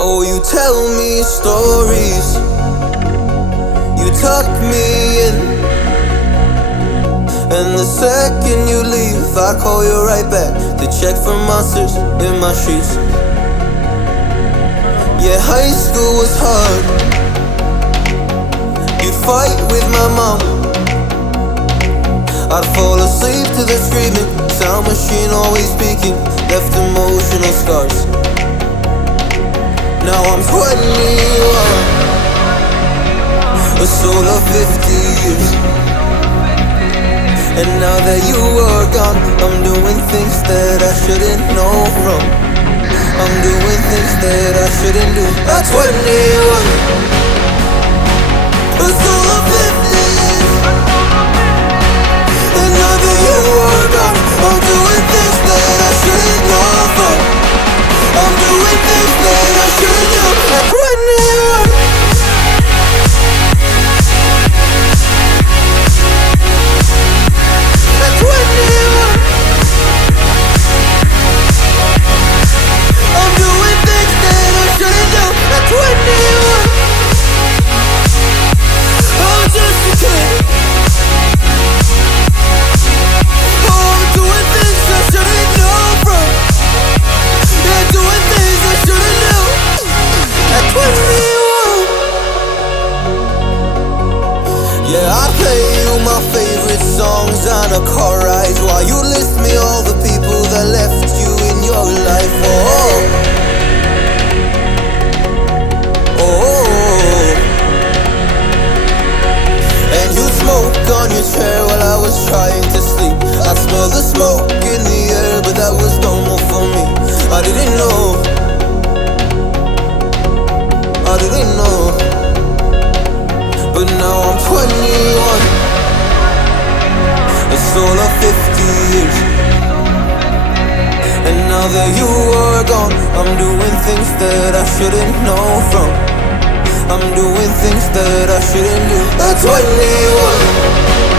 Oh, you tell me stories, you tuck me in, and the second you leave, I call you right back to check for monsters in my sheets. Yeah, high school was hard. You'd fight with my mom, I'd fall asleep to the screaming, sound machine always speaking, left emotional scars. Now I'm 21, a soul of 50 years. And now that you are gone, I'm doing things that I shouldn't know from. I'm doing things that I shouldn't do. At 21, a soul of 50 years. And now that you are gone, I'm doing things that I shouldn't know from. I'm doing things that I shouldn't do. At 21. At 21. I'm doing things that I shouldn't do. At 21. I'm just a kid. Oh, I'm doing things I shouldn't know from. Yeah, doing things I shouldn't do. At 21. Yeah, I play you my favorite songs on a car ride while you list me all the people that left you in your life. Oh, oh. And you smoke on your chair while I was trying to sleep. I smell the smoke in the air, but that was normal for me. I didn't know, I didn't know. But now I'm 21, a soul of 50 years. And now that you are gone, I'm doing things that I shouldn't know from. I'm doing things that I shouldn't do. At 21.